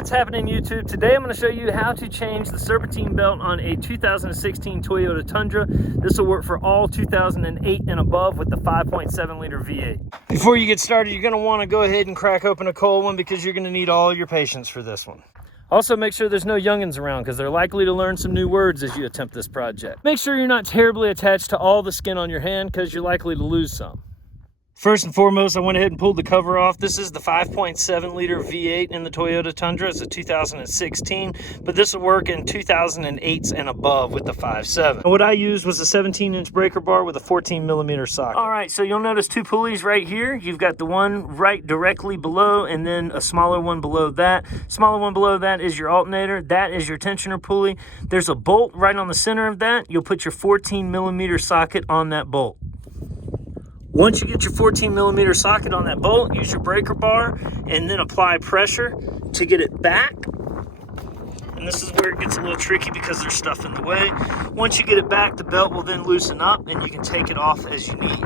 What's happening, YouTube? Today I'm going to show you how to change the serpentine belt on a 2016 Toyota Tundra. This will work for all 2008 and above with the 5.7 liter V8. Before you get started, you're going to want to go ahead and crack open a cold one because you're going to need all your patience for this one. Also, make sure there's no youngins around because they're likely to learn some new words as you attempt this project. Make sure you're not terribly attached to all the skin on your hand because you're likely to lose some. First and foremost, I went ahead and pulled the cover off. This is the 5.7 liter V8 in the Toyota Tundra. It's a 2016, but this will work in 2008s and above with the 5.7. What I used was a 17-inch breaker bar with a 14mm socket. All right, so you'll notice two pulleys right here. You've got the one right directly below and then a smaller one below that. Smaller one below that is your alternator. That is your tensioner pulley. There's a bolt right on the center of that. You'll put your 14mm socket on that bolt. Once you get your 14mm socket on that bolt, use your breaker bar and then apply pressure to get it back. And this is where it gets a little tricky because there's stuff in the way. Once you get it back, the belt will then loosen up and you can take it off as you need.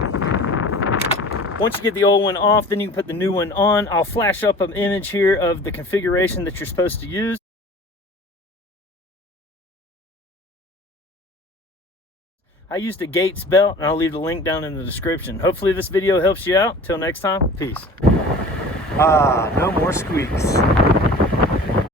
Once you get the old one off, then you can put the new one on. I'll flash up an image here of the configuration that you're supposed to use. I used a 𝐲𝐴𝐻 belt, and I'll leave the link down in the description. Hopefully this video helps you out. Till next time, peace. No more squeaks.